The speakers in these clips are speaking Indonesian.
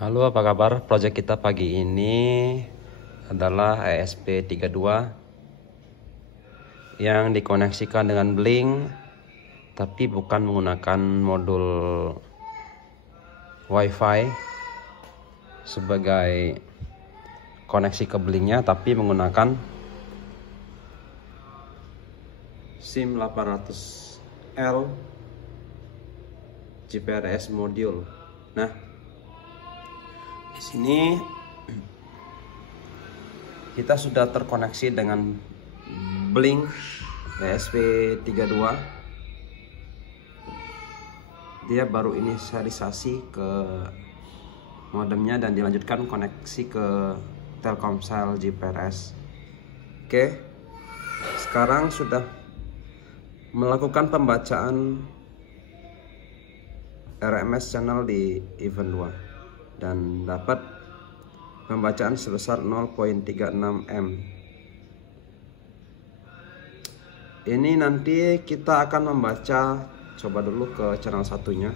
Halo, apa kabar? Project kita pagi ini adalah ESP32 yang dikoneksikan dengan Blink, tapi bukan menggunakan modul WiFi sebagai koneksi ke Blinknya, tapi menggunakan SIM 800L GPRS module. Nah, di sini kita sudah terkoneksi dengan Blink ESP32. Dia baru inisialisasi ke modemnya dan dilanjutkan koneksi ke Telkomsel GPRS. Oke, sekarang sudah melakukan pembacaan RMS channel di event 2 dan dapat pembacaan sebesar 0.36 M. Ini nanti kita akan membaca, coba dulu ke channel satunya,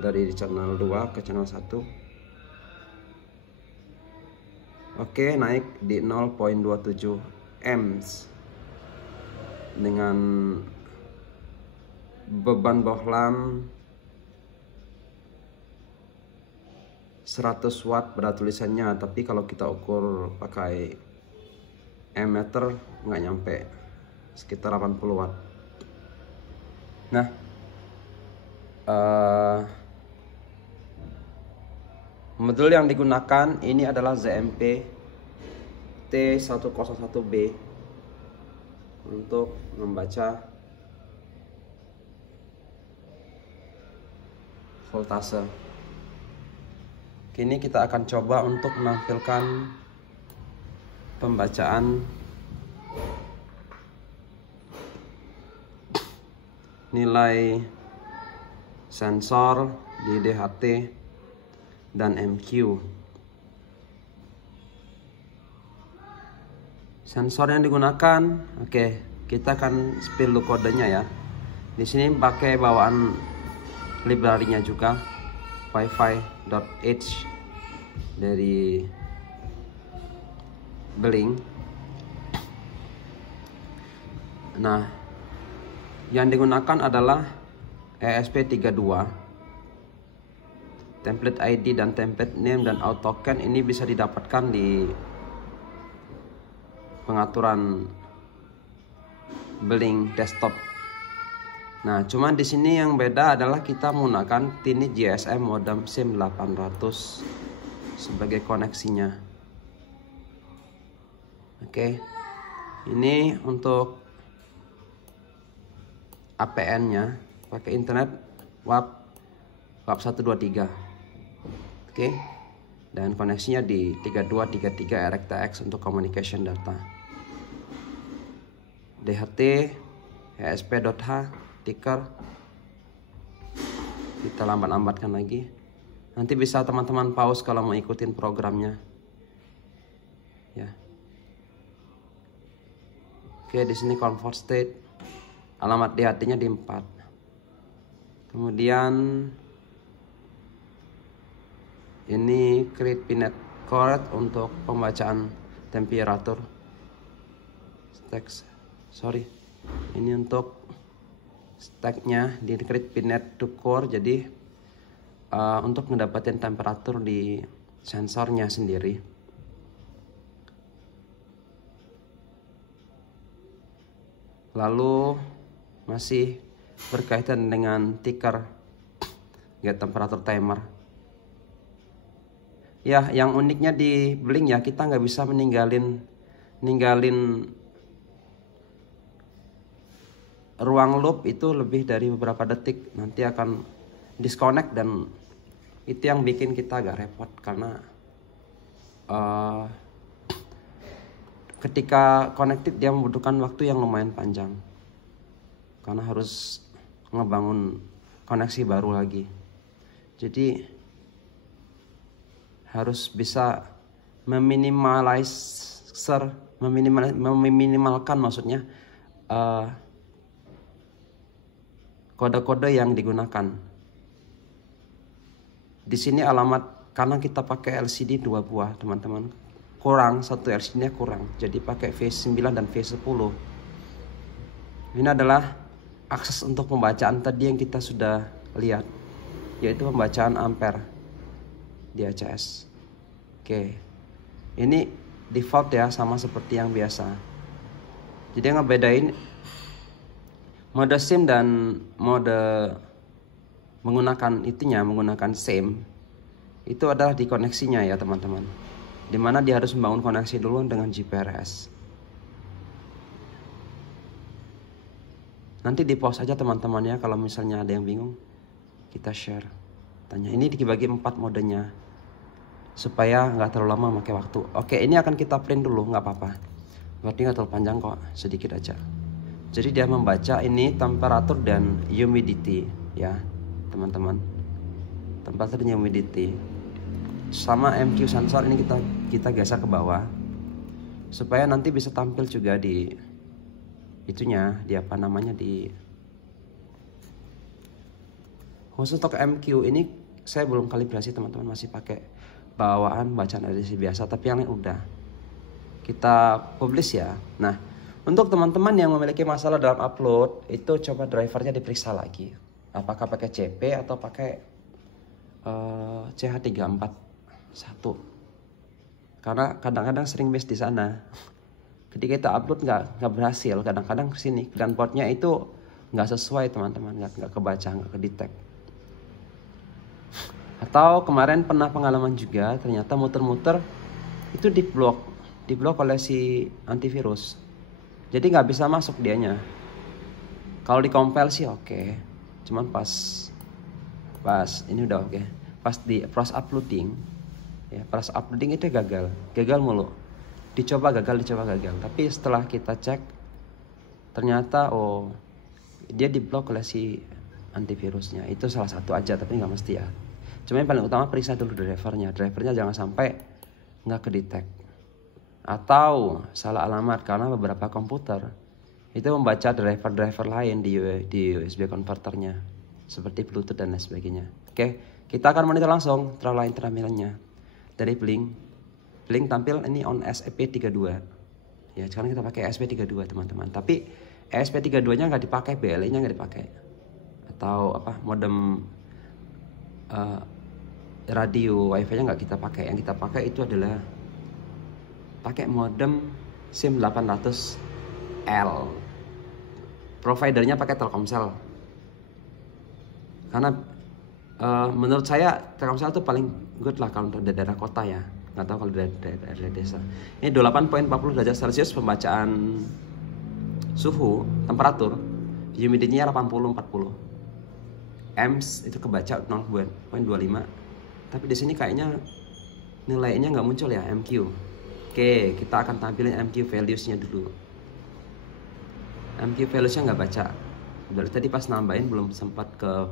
dari channel 2 ke channel 1. Oke, naik di 0.27 M dengan beban bohlam 100 watt berat tulisannya, tapi kalau kita ukur pakai meter nggak nyampe, sekitar 80 watt. Nah, modul yang digunakan ini adalah ZMP T101B untuk membaca voltase. Kini kita akan coba untuk menampilkan pembacaan nilai sensor di DHT dan MQ. Sensor yang digunakan, oke, kita akan spill dulu kodenya ya. Di sini pakai bawaan library-nya juga, wifi.h dari Blink. Nah, yang digunakan adalah ESP32. Template ID dan template name dan auto token ini bisa didapatkan di pengaturan Blink desktop. Nah, cuman di sini yang beda adalah kita menggunakan Tiny GSM modem SIM 800 sebagai koneksinya. Oke, ini untuk APN-nya pakai internet WAP 123. Oke, dan koneksinya di 3233 RTX untuk communication data. DHT ESP.H ticker kita lambat-lambatkan lagi. Nanti bisa teman-teman pause kalau mau ikutin programnya. Ya. Oke, di sini comfort state. Alamat DHT-nya di 4. Kemudian ini create pinet cord untuk pembacaan temperatur. Ini untuk stacknya di create pinet to core, jadi untuk mendapatkan temperatur di sensornya sendiri. Lalu masih berkaitan dengan ticker get temperature timer. Ya, yang uniknya di Blink ya, kita nggak bisa ninggalin ruang loop itu lebih dari beberapa detik, nanti akan disconnect, dan itu yang bikin kita agak repot karena ketika connected dia membutuhkan waktu yang lumayan panjang karena harus ngebangun koneksi baru lagi. Jadi harus bisa meminimalkan maksudnya kode-kode yang digunakan. Di sini alamat, karena kita pakai LCD 2 buah teman-teman, kurang satu LCD-nya kurang, jadi pakai V9 dan V10. Ini adalah akses untuk pembacaan tadi yang kita sudah lihat, yaitu pembacaan ampere di ACS. Oke, ini default ya, sama seperti yang biasa. Jadi yang ngebedain mode SIM dan mode menggunakan SIM itu adalah di koneksinya ya teman-teman, dimana dia harus membangun koneksi dulu dengan GPRS. Nanti di pause aja teman-teman ya, kalau misalnya ada yang bingung kita share, tanya. Ini dibagi 4 modenya supaya nggak terlalu lama pakai waktu. Oke, ini akan kita print dulu, nggak apa-apa, berarti nggak terlalu panjang kok, sedikit aja. Jadi dia membaca ini temperatur dan humidity ya teman-teman, temperatur dan humidity. Sama MQ sensor ini kita geser ke bawah supaya nanti bisa tampil juga di itunya, di apa namanya, di khusus untuk MQ ini saya belum kalibrasi teman-teman, masih pakai bawaan bacaan edisi biasa, tapi yang lain udah kita publish ya. Nah, untuk teman-teman yang memiliki masalah dalam upload, itu coba drivernya diperiksa lagi, apakah pakai CP atau pakai CH341, karena kadang-kadang sering miss di sana. Ketika kita upload nggak berhasil, kadang-kadang kesini dan portnya itu nggak sesuai teman-teman, nggak kebaca, nggak kedetek. Atau kemarin pernah pengalaman juga, ternyata muter-muter itu di blok oleh si antivirus, jadi nggak bisa masuk dianya. Kalau di compile sih oke, cuman pas ini udah oke. Pas di proses uploading ya, proses uploading itu gagal mulu. Dicoba gagal. Tapi setelah kita cek, ternyata dia diblok oleh si antivirusnya. Itu salah satu aja, tapi nggak mesti ya. Cuma yang paling utama periksa dulu drivernya jangan sampai nggak kedetek atau salah alamat, karena beberapa komputer itu membaca driver lain di USB converternya, seperti Bluetooth dan lain sebagainya. Oke, kita akan monitor langsung lain terampilannya dari Blink tampil ini on ESP32 ya. Sekarang kita pakai ESP32 teman-teman, tapi ESP32 nya nggak dipakai, BLE nya nggak dipakai, atau apa modem radio wifi nya nggak kita pakai. Yang kita pakai itu adalah pakai modem SIM 800L, providernya pakai Telkomsel, karena menurut saya Telkomsel itu paling good lah kalau untuk daerah kota ya, nggak tahu kalau daerah desa. Ini 28.40 derajat Celcius pembacaan suhu, temperatur, humidity-nya 80-40, amps itu kebaca 0.25, tapi di sini kayaknya nilainya nggak muncul ya, MQ. Oke, kita akan tampilin MQ values-nya dulu. MQ values-nya nggak baca, berarti tadi pas nambahin belum sempat ke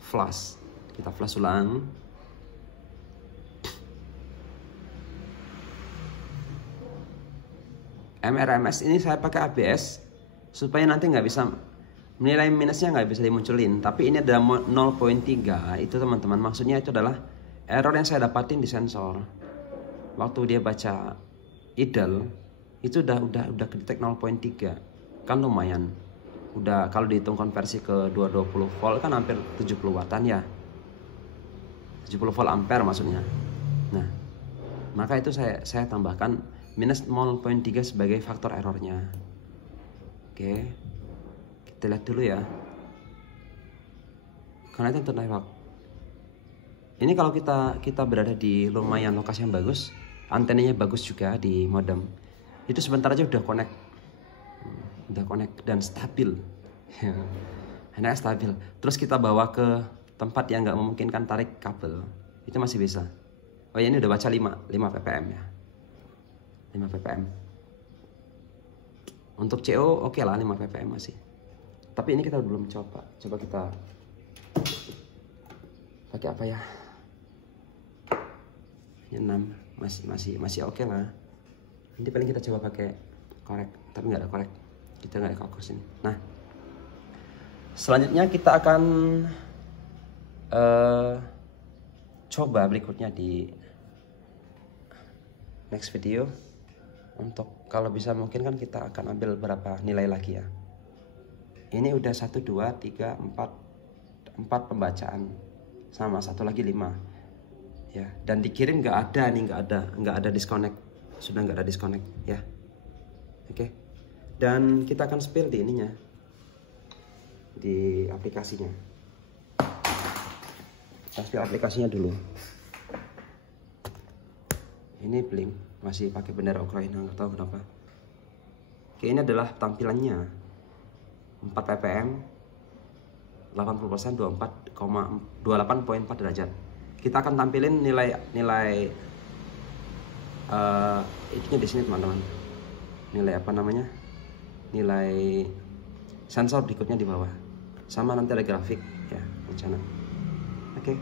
flash. Kita flash ulang. MRMS ini saya pakai ABS supaya nanti nggak bisa, nilai minusnya nggak bisa dimunculin. Tapi ini ada 0.3 itu teman-teman, maksudnya itu adalah error yang saya dapatin di sensor waktu dia baca idle, itu udah kedetek 0.3, kan lumayan. Udah kalau dihitung konversi ke 220 volt kan hampir 70 wattan ya, 70 volt ampere maksudnya. Nah, maka itu saya tambahkan minus 0.3 sebagai faktor errornya. Oke, kita lihat dulu ya, karena itu terlihat. Ini kalau kita berada di lumayan lokasi yang bagus, antenanya bagus juga di modem, itu sebentar aja udah connect dan stabil. Enak, stabil. Terus kita bawa ke tempat yang nggak memungkinkan tarik kabel, itu masih bisa. Oh ya, ini udah baca 5 ppm ya, 5 ppm. Untuk CO oke lah 5 ppm masih. Tapi ini kita belum coba kita pakai apa ya? Yang 6 masih oke lah. Nanti paling kita coba pakai korek, tapi nggak ada korek, kita nggak ada korek sini. Nah, selanjutnya kita akan coba berikutnya di next video. Untuk kalau bisa mungkin kan kita akan ambil berapa nilai lagi ya. Ini udah 1, 2, 3, 4 pembacaan, sama satu lagi 5 ya. Dan dikirim nggak ada nih, nggak ada disconnect, sudah nggak ada disconnect ya. Oke. Dan kita akan spill di ininya, di aplikasinya. Kita spill aplikasinya dulu. Ini Blink masih pakai bendera Ukraina, nggak tahu kenapa. Oke, ini adalah tampilannya. 4 ppm, 80%, 28,4 derajat. Kita akan tampilin nilai itunya di sini teman-teman. Nilai apa namanya? Nilai sensor berikutnya di bawah. Sama nanti ada grafik ya rencana. Oke.